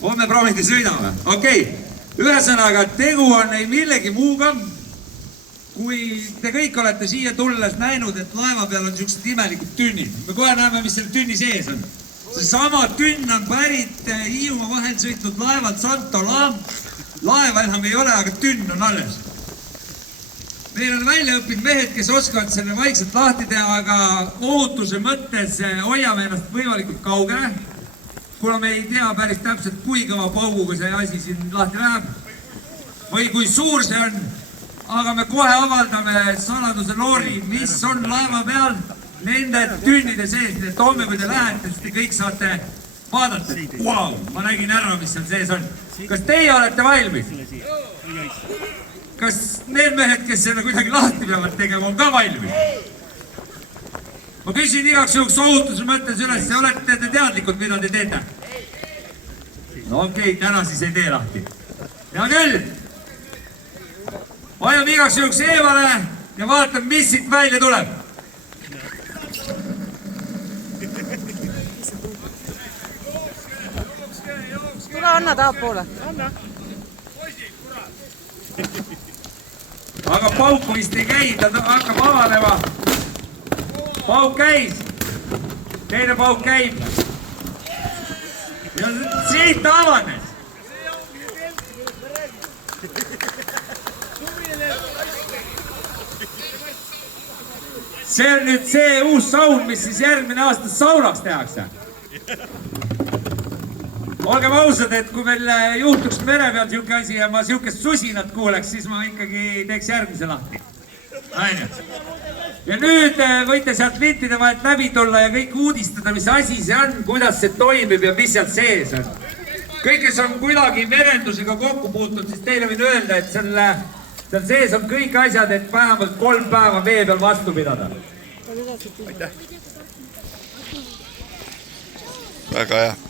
Homme prooviti sõidame. Okei. Ühesõnaga, tegu on ei millegi muuga, kui te kõik olete siia tulles näinud, et laeva peal on siuksed imelikud tünnid. Me kohe näeme, mis selle tünni sees on. See sama tünn on pärit Hiiumaa vahel sõitnud laevalt Santo Lam. Laeva enam ei ole, aga tünn on alles. Meil on välja õppinud mehed, kes oskavad selle vaikselt lahti teha, aga ohutuse mõttes hoiame ennast võimalikult kaugele, kuna me ei tea päris täpselt, kui kõva pauguga see asi siin lahti läheb või kui suur see on, aga me kohe avaldame saladuse loori, mis on laeva peal nende tünnide sees, nii et homme, kui te lähete, siis te kõik saate vaadata. Wow, ma nägin ära, mis seal sees on. Kas teie olete valmis? Kas need mehed, kes selle kuidagi lahti peavad tegema, on ka valmis? Ma küsin igaks juhuks ohutuse mõttes üles, olete te teadlikud, mida te teete? No okei, täna siis ei tee lahti. Ja küll! Ajame igaks juhuks eemale ja vaatame, mis siit välja tuleb. Tule Anna tahapoole. Aga pauku vist ei käi, ta hakkab avanema. Pauk käis. Teine pauk käib. Ja siit avanes. See on nüüd see uus saun, mis siis järgmine aasta saunaks tehakse. Olgem ausad, et kui meil juhtuks mere peal siuke asi ja ma siukest susinat kuuleks, siis ma ikkagi teeks järgmise lahti. Ja nüüd võite sealt lintide vahelt läbi tulla ja kõik uudistada, mis asi see on, kuidas see toimib ja mis sealt sees on. Kõik, kes on kuidagi merendusega kokku puutunud, siis teile võin öelda, et seal sees on kõik asjad, et vähemalt 3 päeva vee peal vastu pidada. Aitäh! Väga hea!